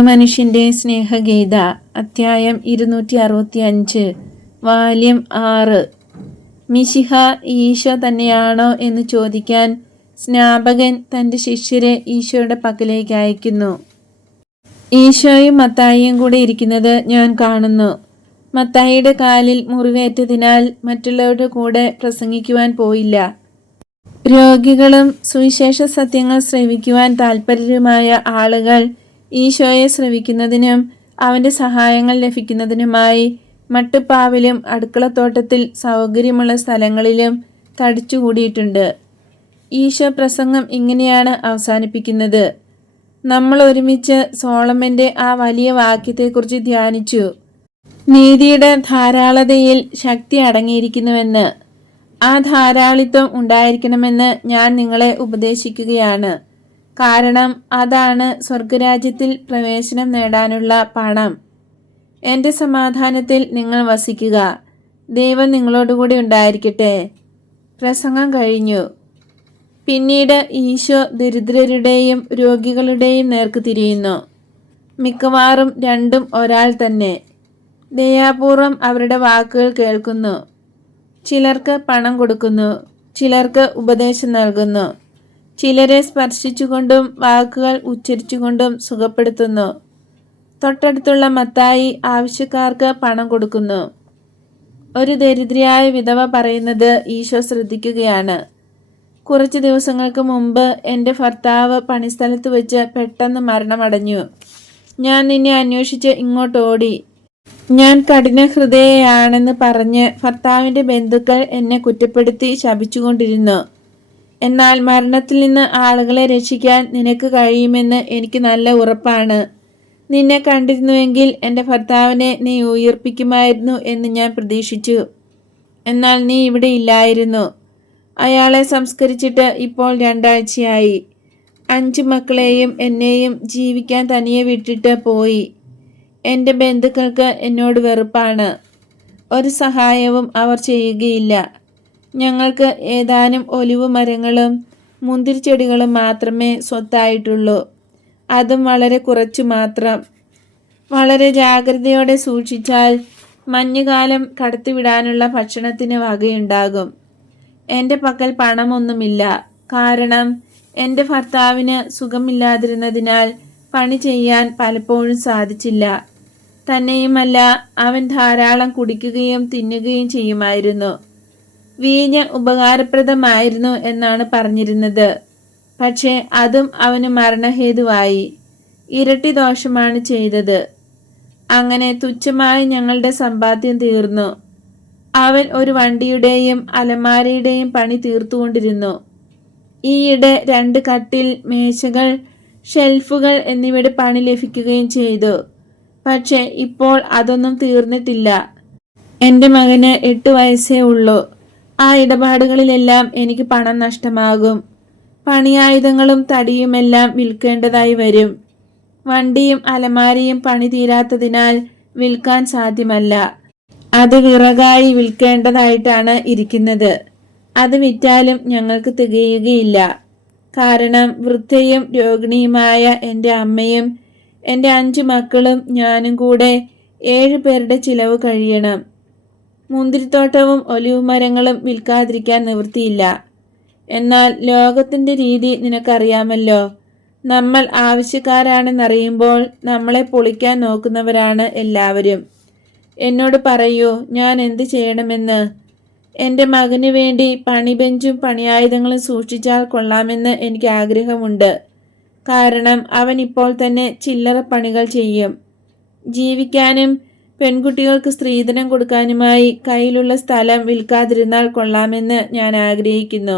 ദൈവമനുഷ്യൻ്റെ സ്നേഹഗീത അധ്യായം 265 വാല്യം 6. മിശിഹ ഈശോ തന്നെയാണോ എന്ന് ചോദിക്കാൻ സ്നാപകൻ തൻ്റെ ശിഷ്യരെ ഈശോയുടെ പക്കലേക്ക് അയക്കുന്നു. ഈശോയും മത്തായിയും കൂടെ ഇരിക്കുന്നത് ഞാൻ കാണുന്നു. മത്തായിയുടെ കാലിൽ മുറിവേറ്റതിനാൽ മറ്റുള്ളവരുടെ കൂടെ പ്രസംഗിക്കുവാൻ പോയില്ല. രോഗികളും സുവിശേഷ സത്യങ്ങൾ ശ്രവിക്കുവാൻ താൽപര്യരുമായ ആളുകൾ ഈശോയെ ശ്രവിക്കുന്നതിനും അവൻ്റെ സഹായങ്ങൾ ലഭിക്കുന്നതിനുമായി മട്ടുപ്പാവിലും അടുക്കളത്തോട്ടത്തിൽ സൗകര്യമുള്ള സ്ഥലങ്ങളിലും തടിച്ചുകൂടിയിട്ടുണ്ട്. ഈശോ പ്രസംഗം ഇങ്ങനെയാണ് അവസാനിപ്പിക്കുന്നത്. നമ്മൾ ഒരുമിച്ച് സോളമൻ്റെ ആ വലിയ വാക്യത്തെക്കുറിച്ച് ധ്യാനിച്ചു. നീതിയുടെ ധാരാളതയിൽ ശക്തി അടങ്ങിയിരിക്കുന്നുവെന്ന്. ആ ധാരാളിത്വം ഉണ്ടായിരിക്കണമെന്ന് ഞാൻ നിങ്ങളെ ഉപദേശിക്കുകയാണ്. കാരണം അതാണ് സ്വർഗരാജ്യത്തിൽ പ്രവേശനം നേടാനുള്ള പണം. എൻ്റെ സമാധാനത്തിൽ നിങ്ങൾ വസിക്കുക. ദൈവം നിങ്ങളോടുകൂടി ഉണ്ടായിരിക്കട്ടെ. പ്രസംഗം കഴിഞ്ഞു. പിന്നീട് ഈശോ ദരിദ്രരുടെയും രോഗികളുടെയും നേർക്ക് തിരിയുന്നു. മിക്കവാറും രണ്ടും ഒരാൾ തന്നെ. ദയാപൂർവം അവരുടെ വാക്കുകൾ കേൾക്കുന്നു. ചിലർക്ക് പണം കൊടുക്കുന്നു, ചിലർക്ക് ഉപദേശം നൽകുന്നു, ചിലരെ സ്പർശിച്ചുകൊണ്ടും വാക്കുകൾ ഉച്ചരിച്ചുകൊണ്ടും സുഖപ്പെടുത്തുന്നു. തൊട്ടടുത്തുള്ള മത്തായി ആവശ്യക്കാർക്ക് പണം കൊടുക്കുന്നു. ഒരു ദരിദ്രയായ വിധവ പറയുന്നത് ഈശോ ശ്രദ്ധിക്കുകയാണ്. കുറച്ച് ദിവസങ്ങൾക്ക് മുമ്പ് എൻ്റെ ഭർത്താവ് പണിസ്ഥലത്ത് വെച്ച് പെട്ടെന്ന് മരണമടഞ്ഞു. ഞാൻ നിന്നെ അന്വേഷിച്ച് ഇങ്ങോട്ടോടി. ഞാൻ കഠിന ഹൃദയയാണെന്ന് പറഞ്ഞ് ഭർത്താവിൻ്റെ ബന്ധുക്കൾ എന്നെ കുറ്റപ്പെടുത്തി ശപിച്ചുകൊണ്ടിരുന്നു. എന്നാൽ മരണത്തിൽ നിന്ന് ആളുകളെ രക്ഷിക്കാൻ നിനക്ക് കഴിയുമെന്ന് എനിക്ക് നല്ല ഉറപ്പാണ്. നിന്നെ കണ്ടിരുന്നുവെങ്കിൽ എൻ്റെ ഭർത്താവിനെ നീ ഉയിർപ്പിക്കുമായിരുന്നു എന്ന് ഞാൻ പ്രതീക്ഷിച്ചു. എന്നാൽ നീ ഇവിടെ ഇല്ലായിരുന്നു. അയാളെ സംസ്കരിച്ചിട്ട് ഇപ്പോൾ 2 ആഴ്ചയായി. 5 മക്കളെയും എന്നെയും ജീവിക്കാൻ തനിയെ വിട്ടിട്ട് പോയി. എൻ്റെ ബന്ധുക്കൾക്ക് എന്നോട് വെറുപ്പാണ്. ഒരു സഹായവും അവർ ചെയ്യുകയില്ല. ഞങ്ങൾക്ക് ഏതാനും ഒലിവ് മരങ്ങളും മുന്തിരിച്ചെടികളും മാത്രമേ സ്വത്തായിട്ടുള്ളൂ. അതും വളരെ കുറച്ചു മാത്രം. വളരെ ജാഗ്രതയോടെ സൂക്ഷിച്ചാൽ മഞ്ഞുകാലം കടത്തിവിടാനുള്ള ഭക്ഷണത്തിന് വകയുണ്ടാകും. എൻ്റെ പക്കൽ പണമൊന്നുമില്ല. കാരണം എൻ്റെ ഭർത്താവിന് സുഖമില്ലാതിരുന്നതിനാൽ പണി ചെയ്യാൻ പലപ്പോഴും സാധിച്ചില്ല. തന്നെയുമല്ല, അവൻ ധാരാളം കുടിക്കുകയും തിന്നുകയും ചെയ്യുമായിരുന്നു. വീഞ്ഞ് ഉപകാരപ്രദമായിരുന്നു എന്നാണ് പറഞ്ഞിരുന്നത്. പക്ഷേ അതും അവന് മരണഹേതുവായി. ഇരട്ടി ദോഷമാണ് ചെയ്തത്. അങ്ങനെ തുച്ഛമായി ഞങ്ങളുടെ സമ്പാദ്യം തീർന്നു. അവൻ ഒരു വണ്ടിയുടെയും അലമാരയുടെയും പണി തീർത്തുകൊണ്ടിരുന്നു. ഈയിടെ 2 കട്ടിൽ, മേശകൾ, ഷെൽഫുകൾ എന്നിവയുടെ പണി ലഭിക്കുകയും ചെയ്തു. പക്ഷേ ഇപ്പോൾ അതൊന്നും തീർന്നിട്ടില്ല. എൻ്റെ മകന് 8 വയസ്സേ ഉള്ളൂ. ആ ഇടപാടുകളിലെല്ലാം എനിക്ക് പണം നഷ്ടമാകും. പണിയായുധങ്ങളും തടിയുമെല്ലാം വിൽക്കേണ്ടതായി വരും. വണ്ടിയും അലമാരയും പണി തീരാത്തതിനാൽ വിൽക്കാൻ സാധ്യമല്ല. അത് വിറകായി വിൽക്കേണ്ടതായിട്ടാണ് ഇരിക്കുന്നത്. അത് വിറ്റാലും ഞങ്ങൾക്ക് തികയുകയില്ല. കാരണം വൃദ്ധയും രോഗിണിയുമായ എൻ്റെ അമ്മയും എൻ്റെ 5 മക്കളും ഞാനും കൂടെ 7 പേരുടെ ചിലവ് കഴിയണം. മുന്തിരിത്തോട്ടവും ഒലിവ് മരങ്ങളും വിൽക്കാതിരിക്കാൻ നിവൃത്തിയില്ല. എന്നാൽ ലോകത്തിൻ്റെ രീതി നിനക്കറിയാമല്ലോ. നമ്മൾ ആവശ്യക്കാരാണെന്നറിയുമ്പോൾ നമ്മളെ പൊളിക്കാൻ നോക്കുന്നവരാണ് എല്ലാവരും. എന്നോട് പറയൂ, ഞാൻ എന്ത് ചെയ്യണമെന്ന്. എൻ്റെ മകന് വേണ്ടി പണിബെഞ്ചും പണിയായുധങ്ങളും സൂക്ഷിച്ചാൽ കൊള്ളാമെന്ന് എനിക്ക് ആഗ്രഹമുണ്ട്. കാരണം അവൻ ഇപ്പോൾ തന്നെ ചില്ലറ പണികൾ ചെയ്യും. ജീവിക്കാനും പെൺകുട്ടികൾക്ക് സ്ത്രീധനം കൊടുക്കാനുമായി കയ്യിലുള്ള സ്ഥലം വിൽക്കാതിരുന്നാൽ കൊള്ളാമെന്ന് ഞാൻ ആഗ്രഹിക്കുന്നു.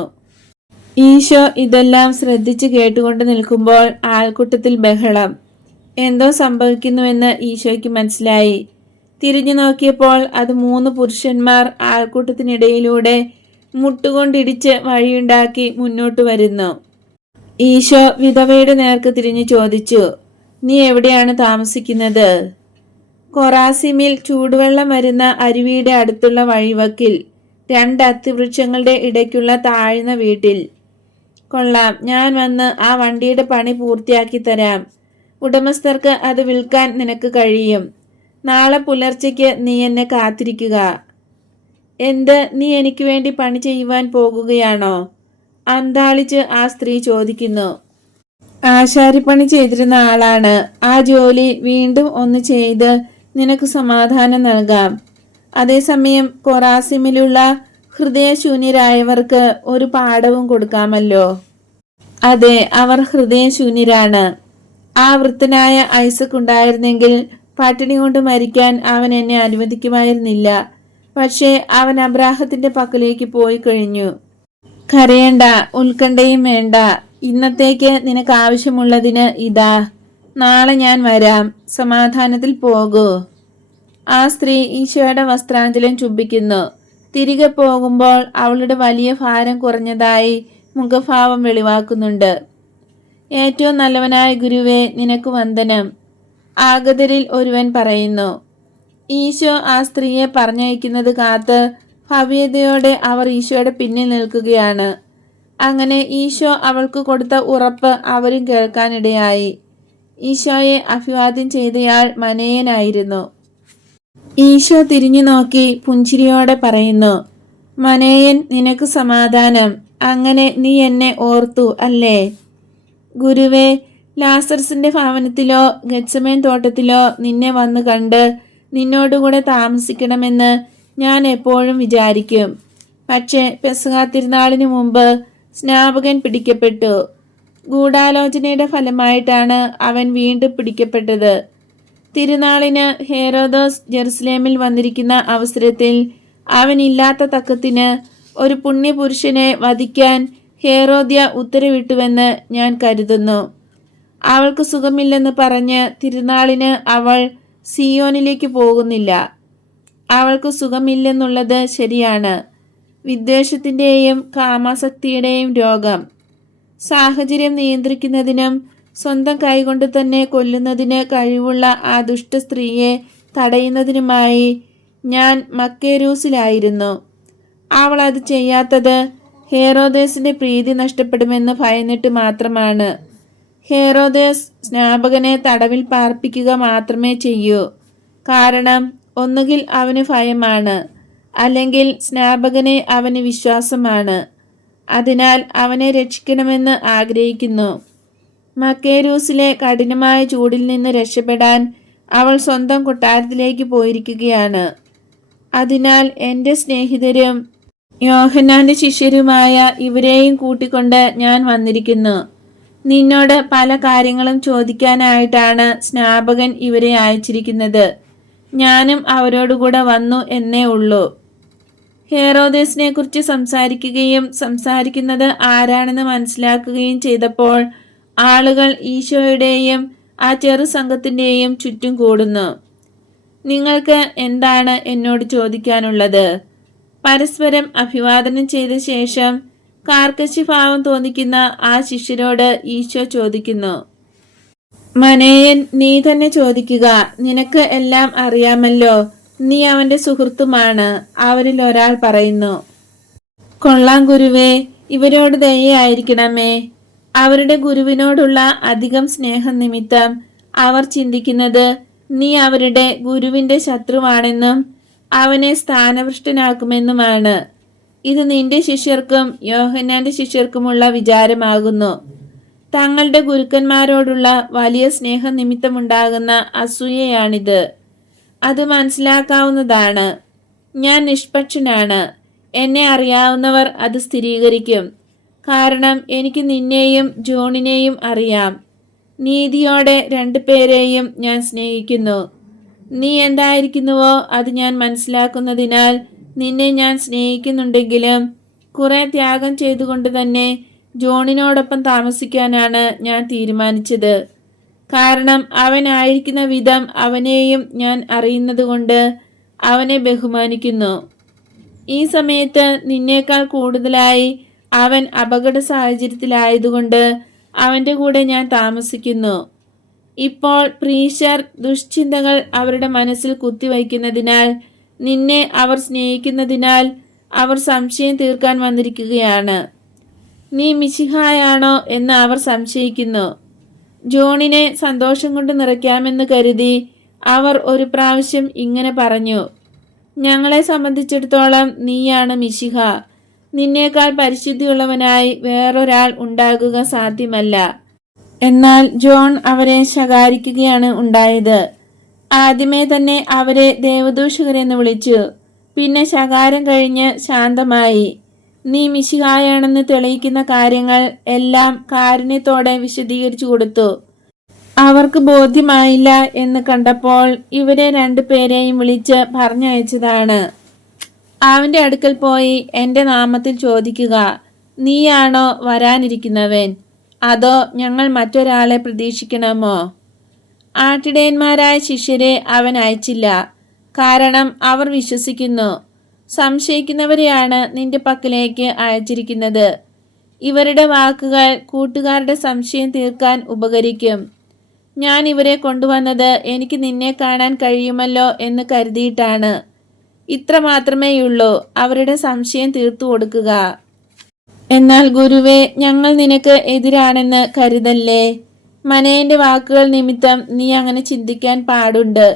ഈശോ ഇതെല്ലാം ശ്രദ്ധിച്ച് കേട്ടുകൊണ്ട് നിൽക്കുമ്പോൾ ആൾക്കൂട്ടത്തിൽ ബഹളം. എന്തോ സംഭവിക്കുന്നുവെന്ന് ഈശോയ്ക്ക് മനസ്സിലായി. തിരിഞ്ഞു നോക്കിയപ്പോൾ അത് 3 പുരുഷന്മാർ ആൾക്കൂട്ടത്തിനിടയിലൂടെ മുട്ടുകൊണ്ടിടിച്ച് വഴിയുണ്ടാക്കി മുന്നോട്ട് വരുന്നു. ഈശോ വിധവയുടെ നേർക്ക് തിരിഞ്ഞു ചോദിച്ചു, നീ എവിടെയാണ് താമസിക്കുന്നത്? കൊറാസിമിൽ ചൂടുവെള്ളം വരുന്ന അരുവിയുടെ അടുത്തുള്ള വഴിവക്കിൽ 2 അത്തിവൃക്ഷങ്ങളുടെ ഇടയ്ക്കുള്ള താഴ്ന്ന വീട്ടിൽ. കൊള്ളാം, ഞാൻ വന്ന് ആ വണ്ടിയുടെ പണി പൂർത്തിയാക്കി തരാം. ഉടമസ്ഥർക്ക് അത് വിൽക്കാൻ നിനക്ക് കഴിയും. നാളെ പുലർച്ചയ്ക്ക് നീ എന്നെ കാത്തിരിക്കുക. എന്ത്, നീ എനിക്ക് വേണ്ടി പണി ചെയ്യുവാൻ പോകുകയാണോ? അന്താളിച്ച് ആ സ്ത്രീ ചോദിക്കുന്നു. ആശാരിപ്പണി ചെയ്തിരുന്ന ആളാണ്. ആ ജോലി വീണ്ടും ഒന്ന് ചെയ്ത് നിനക്ക് സമാധാനം നൽകാം. അതേസമയം കൊറാസിമിലുള്ള ഹൃദയശൂന്യരായവർക്ക് ഒരു പാഠവും കൊടുക്കാമല്ലോ. അതെ, അവർ ഹൃദയശൂന്യരാണ്. ആ വൃദ്ധനായ ഐസക് ഉണ്ടായിരുന്നെങ്കിൽ പട്ടിണി കൊണ്ട് മരിക്കാൻ അവൻ എന്നെ അനുവദിക്കുമായിരുന്നില്ല. പക്ഷേ അവൻ അബ്രാഹത്തിന്റെ പക്കലേക്ക് പോയി കഴിഞ്ഞു. കരയണ്ട, ഉത്കണ്ഠയും വേണ്ട. ഇന്നത്തേക്ക് നിനക്ക് ആവശ്യമുള്ളതിന് ഇതാ. നാളെ ഞാൻ വരാം. സമാധാനത്തിൽ പോകൂ. ആ സ്ത്രീ ഈശോയുടെ വസ്ത്രാഞ്ചലം ചുംബിക്കുന്നു. തിരികെ പോകുമ്പോൾ അവളുടെ വലിയ ഭാരം കുറഞ്ഞതായി മുഖഭാവം വെളിവാക്കുന്നുണ്ട്. ഏറ്റവും നല്ലവനായ ഗുരുവേ, നിനക്ക് വന്ദനം, ആഗതരിൽ ഒരുവൻ പറയുന്നു. ഈശോ ആ സ്ത്രീയെ പറഞ്ഞയക്കുന്നത് കാത്ത് ഭവ്യതയോടെ അവർ ഈശോയുടെ പിന്നിൽ നിൽക്കുകയാണ്. അങ്ങനെ ഈശോ അവൾക്ക് കൊടുത്ത ഉറപ്പ് അവരും കേൾക്കാനിടയായി. ഈശോയെ അഭിവാദ്യം ചെയ്തയാൾ മനേയനായിരുന്നു. ഈശോ തിരിഞ്ഞു നോക്കി പുഞ്ചിരിയോടെ പറയുന്നു, മനേയൻ, നിനക്ക് സമാധാനം. അങ്ങനെ നീ എന്നെ ഓർത്തു അല്ലേ? ഗുരുവേ, ലാസറസിന്റെ ഭവനത്തിലോ ഗെത്സമേൻ തോട്ടത്തിലോ നിന്നെ വന്നു കണ്ട് നിന്നോടുകൂടെ താമസിക്കണമെന്ന് ഞാൻ എപ്പോഴും വിചാരിക്കും. പക്ഷേ പെസഹ തിരുനാളിനു മുമ്പ് സ്നാപകൻ പിടിക്കപ്പെട്ടു. ഗൂഢാലോചനയുടെ ഫലമായിട്ടാണ് അവൻ വീണ്ടും പിടിക്കപ്പെട്ടത്. തിരുനാളിന് ഹേരോദോസ് ജെറുസലേമിൽ വന്നിരിക്കുന്ന അവസരത്തിൽ അവനില്ലാത്ത തക്കത്തിന് ഒരു പുണ്യപുരുഷനെ വധിക്കാൻ ഹേരോദ്യ ഉത്തരവിട്ടുവെന്ന് ഞാൻ കരുതുന്നു. അവൾക്ക് സുഖമില്ലെന്ന് പറഞ്ഞ് തിരുനാളിന് അവൾ സിയോനിലേക്ക് പോകുന്നില്ല. അവൾക്ക് സുഖമില്ലെന്നുള്ളത് ശരിയാണ്. വിദ്വേഷത്തിൻ്റെയും കാമാസക്തിയുടെയും രോഗം. സാഹചര്യം നിയന്ത്രിക്കുന്നതിനും സ്വന്തം കൈകൊണ്ട് തന്നെ കൊല്ലുന്നതിന് കഴിവുള്ള ആ ദുഷ്ട സ്ത്രീയെ തടയുന്നതിനുമായി ഞാൻ മക്കേരൂസിലായിരുന്നു. അവൾ അത് ചെയ്യാത്തത് ഹേറോദേസിന്റെ പ്രീതി നഷ്ടപ്പെടുമെന്ന് ഭയന്നിട്ട് മാത്രമാണ്. ഹേറോദേസ് സ്നാപകനെ തടവിൽ പാർപ്പിക്കുക മാത്രമേ ചെയ്യൂ. കാരണം ഒന്നുകിൽ അവന് ഭയമാണ്, അല്ലെങ്കിൽ സ്നാപകനെ അവന് വിശ്വാസമാണ്. അതിനാൽ അവനെ രക്ഷിക്കണമെന്ന് ആഗ്രഹിക്കുന്നു. മക്കേരൂസിലെ കഠിനമായ ചൂടിൽ നിന്ന് രക്ഷപ്പെടാൻ അവൾ സ്വന്തം കൊട്ടാരത്തിലേക്ക് പോയിരിക്കുകയാണ്. അതിനാൽ എൻ്റെ സ്നേഹിതരും യോഹന്നാന്റെ ശിഷ്യരുമായ ഇവരെയും കൂട്ടിക്കൊണ്ട് ഞാൻ വന്നിരിക്കുന്നു. നിന്നോട് പല കാര്യങ്ങളും ചോദിക്കാനായിട്ടാണ് സ്നാപകൻ ഇവരെ അയച്ചിരിക്കുന്നത്. ഞാനും അവരോടുകൂടെ വന്നു എന്നേ ഉള്ളൂ. ഹേറോദേസിനെ കുറിച്ച് സംസാരിക്കുന്നത് ആരാണെന്ന് മനസ്സിലാക്കുകയും ചെയ്തപ്പോൾ ആളുകൾ ഈശോയുടെയും ആ ചെറു സംഘത്തിൻ്റെയും ചുറ്റും കൂടുന്നു. നിങ്ങൾക്ക് എന്താണ് എന്നോട് ചോദിക്കാനുള്ളത്? പരസ്പരം അഭിവാദനം ചെയ്ത ശേഷം കാർക്കശ്യഭാവം തോന്നിക്കുന്ന ആ ശിഷ്യരോട് ഈശോ ചോദിക്കുന്നു, മനേയൻ, നീ തന്നെ ചോദിക്കുക. നിനക്ക് എല്ലാം അറിയാമല്ലോ. നീ അവന്റെ സുഹൃത്തുമാണ്. അവരിൽ ഒരാൾ പറയുന്നു. കൊള്ളാം ഗുരുവേ, ഇവരോട് ദയയായിരിക്കണമേ. അവരുടെ ഗുരുവിനോടുള്ള അധികം സ്നേഹം നിമിത്തം അവർ ചിന്തിക്കുന്നത് നീ അവരുടെ ഗുരുവിന്റെ ശത്രുവാണെന്നും അവനെ സ്ഥാനഭ്രഷ്ടനാക്കുമെന്നുമാണ്. ഇത് നിന്റെ ശിഷ്യർക്കും യോഹന്നാന്റെ ശിഷ്യർക്കുമുള്ള വിചാരമാകുന്നു. തങ്ങളുടെ ഗുരുക്കന്മാരോടുള്ള വലിയ സ്നേഹം നിമിത്തമുണ്ടാകുന്ന അസൂയയാണിത്. അത് മനസ്സിലാക്കാവുന്നതാണ്. ഞാൻ നിഷ്പക്ഷനാണ്. എന്നെ അറിയാവുന്നവർ അത് സ്ഥിരീകരിക്കും. കാരണം എനിക്ക് നിന്നെയും ജോണിനെയും അറിയാം. നീതിയോടെ രണ്ടുപേരെയും ഞാൻ സ്നേഹിക്കുന്നു. നീ എന്തായിരിക്കുന്നുവോ അത് ഞാൻ മനസ്സിലാക്കുന്നതിനാൽ നിന്നെ ഞാൻ സ്നേഹിക്കുന്നുണ്ടെങ്കിലും കുറെ ത്യാഗം ചെയ്തുകൊണ്ട് തന്നെ ജോണിനോടൊപ്പം താമസിക്കാനാണ് ഞാൻ തീരുമാനിച്ചത്. കാരണം അവനായിരിക്കുന്ന വിധം അവനെയും ഞാൻ അറിയുന്നത് കൊണ്ട് അവനെ ബഹുമാനിക്കുന്നു. ഈ സമയത്ത് നിന്നേക്കാൾ കൂടുതലായി അവൻ അപകട സാഹചര്യത്തിലായതുകൊണ്ട് അവൻ്റെ കൂടെ ഞാൻ താമസിക്കുന്നു. ഇപ്പോൾ പ്രീശർ ദുശ്ചിന്തകൾ അവരുടെ മനസ്സിൽ കുത്തിവയ്ക്കുന്നതിനാൽ നിന്നെ അവർ സ്നേഹിക്കുന്നതിനാൽ അവർ സംശയം തീർക്കാൻ വന്നിരിക്കുകയാണ്. നീ മിശിഹായാണോ എന്ന് അവർ സംശയിക്കുന്നു. ജോണിനെ സന്തോഷം കൊണ്ട് നിറയ്ക്കാമെന്ന് കരുതി അവർ ഒരു പ്രാവശ്യം ഇങ്ങനെ പറഞ്ഞു, ഞങ്ങളെ സംബന്ധിച്ചിടത്തോളം നീയാണ് മിശിഹ. നിന്നേക്കാൾ പരിശുദ്ധിയുള്ളവനായി വേറൊരാൾ ഉണ്ടാകുക സാധ്യമല്ല. എന്നാൽ ജോൺ അവരെ ശകാരിക്കുകയാണ് ഉണ്ടായത്. ആദ്യമേ തന്നെ അവരെ ദേവദൂഷകരെന്ന് വിളിച്ചു. പിന്നെ ശകാരം കഴിഞ്ഞ് ശാന്തമായി. നീ മിശിഹായാണെന്ന് തെളിയിക്കുന്ന കാര്യങ്ങൾ എല്ലാം കാരുണ്യത്തോടെ വിശദീകരിച്ചു കൊടുത്തു. അവർക്ക് ബോധ്യമായില്ല എന്ന് കണ്ടപ്പോൾ ഇവരെ രണ്ടുപേരെയും വിളിച്ച് പറഞ്ഞയച്ചതാണ്. അവന്റെ അടുക്കൽ പോയി എൻ്റെ നാമത്തിൽ ചോദിക്കുക, നീയാണോ വരാനിരിക്കുന്നവൻ, അതോ ഞങ്ങൾ മറ്റൊരാളെ പ്രതീക്ഷിക്കണമോ? ആട്ടിടയന്മാരായ ശിഷ്യരെ അവൻ അയച്ചില്ല, കാരണം അവർ വിശ്വസിക്കുന്നു. സംശയിക്കുന്നവരെയാണ് നിന്റെ പക്കലേക്ക് അയച്ചിരിക്കുന്നത്. ഇവരുടെ വാക്കുകൾ കൂട്ടുകാരുടെ സംശയം തീർക്കാൻ ഉപകരിക്കും. ഞാൻ ഇവരെ കൊണ്ടുവന്നത് എനിക്ക് നിന്നെ കാണാൻ കഴിയുമല്ലോ എന്ന് കരുതിയിട്ടാണ്. ഇത്ര മാത്രമേയുള്ളൂ, അവരുടെ സംശയം തീർത്തു കൊടുക്കുക. എന്നാൽ ഗുരുവേ, ഞങ്ങൾ നിനക്ക് എതിരാണെന്ന് കരുതല്ലേ. മനേന്റെ വാക്കുകൾ നിമിത്തം നീ അങ്ങനെ ചിന്തിക്കാൻ പാടുണ്ട്.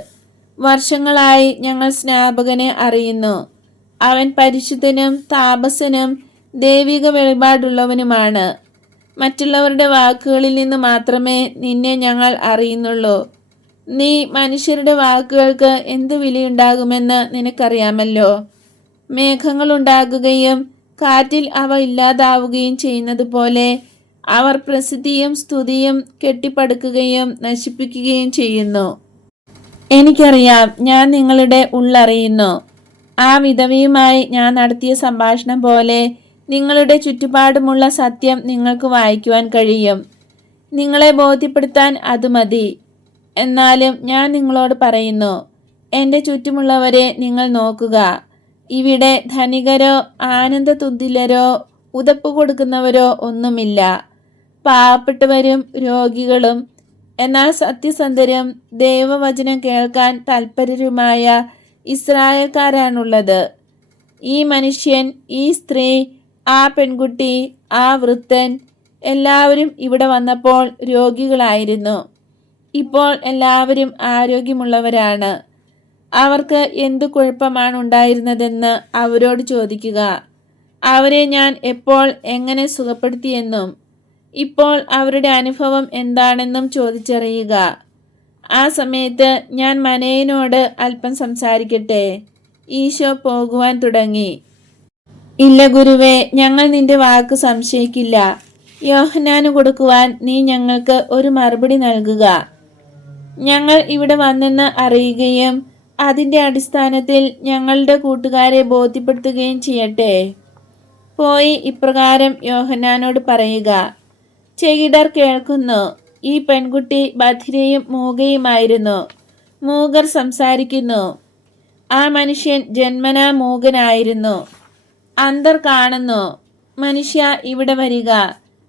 വർഷങ്ങളായി ഞങ്ങൾ സ്നാപകനെ അറിയുന്നു. അവൻ പരിശുദ്ധനും താപസനും ദൈവിക വെളിപാടുള്ളവനുമാണ്. മറ്റുള്ളവരുടെ വാക്കുകളിൽ നിന്ന് മാത്രമേ നിന്നെ ഞങ്ങൾ അറിയുന്നുള്ളൂ. നീ മനുഷ്യരുടെ വാക്കുകൾക്ക് എന്ത് വിലയുണ്ടാകുമെന്ന് നിനക്കറിയാമല്ലോ. മേഘങ്ങൾ ഉണ്ടാകുകയും കാറ്റിൽ അവ ഇല്ലാതാവുകയും ചെയ്യുന്നത് പോലെ അവർ പ്രസിദ്ധിയും സ്തുതിയും കെട്ടിപ്പടുക്കുകയും നശിപ്പിക്കുകയും ചെയ്യുന്നു. എനിക്കറിയാം, ഞാൻ നിങ്ങളുടെ ഉള്ളറിയുന്നു. ആ വിധവയുമായി ഞാൻ നടത്തിയ സംഭാഷണം പോലെ നിങ്ങളുടെ ചുറ്റുപാടുമുള്ള സത്യം നിങ്ങൾക്ക് വായിക്കുവാൻ കഴിയും. നിങ്ങളെ ബോധ്യപ്പെടുത്താൻ അത് മതി. എന്നാലും ഞാൻ നിങ്ങളോട് പറയുന്നു, എൻ്റെ ചുറ്റുമുള്ളവരെ നിങ്ങൾ നോക്കുക. ഇവിടെ ധനികരോ ആനന്ദതുന്തിലരോ ഉതപ്പ് കൊടുക്കുന്നവരോ ഒന്നുമില്ല. പാവപ്പെട്ടവരും രോഗികളും എന്നാൽ സത്യസന്ധരും ദൈവവചനം കേൾക്കാൻ തൽപരരുമായ ഇസ്രായേൽക്കാരാണുള്ളത്. ഈ മനുഷ്യൻ, ഈ സ്ത്രീ, ആ പെൺകുട്ടി, ആ വൃദ്ധൻ എല്ലാവരും ഇവിടെ വന്നപ്പോൾ രോഗികളായിരുന്നു. ഇപ്പോൾ എല്ലാവരും ആരോഗ്യമുള്ളവരാണ്. അവർക്ക് എന്തു കുഴപ്പമാണ് ഉണ്ടായിരുന്നതെന്ന് അവരോട് ചോദിക്കുക. അവരെ ഞാൻ എപ്പോൾ എങ്ങനെ സുഖപ്പെടുത്തിയെന്നും ഇപ്പോൾ അവരുടെ അനുഭവം എന്താണെന്നും ചോദിച്ചറിയുക. ആ സമയത്ത് ഞാൻ മനേനോട് അല്പം സംസാരിക്കട്ടെ. ഈശോ പോകുവാൻ തുടങ്ങി. ഇല്ല ഗുരുവേ, ഞങ്ങൾ നിന്റെ വാക്ക് സംശയിക്കില്ല. യോഹന്നാന് കൊടുക്കുവാൻ നീ ഞങ്ങൾക്ക് ഒരു മറുപടി നൽകുക. ഞങ്ങൾ ഇവിടെ വന്നെന്ന് അറിയുകയും അതിൻ്റെ അടിസ്ഥാനത്തിൽ ഞങ്ങളുടെ കൂട്ടുകാരെ ബോധ്യപ്പെടുത്തുകയും ചെയ്യട്ടെ. പോയി ഇപ്രകാരം യോഹന്നാനോട് പറയുക, ചെകിടർ കേൾക്കുന്നു. ഈ പെൺകുട്ടി ബധിരയും മൂകയുമായിരുന്നു. മൂകർ സംസാരിക്കുന്നു. ആ മനുഷ്യൻ ജന്മനാ മൂകനായിരുന്നു. അന്ധർ കാണുന്നു. മനുഷ്യ, ഇവിടെ വരിക.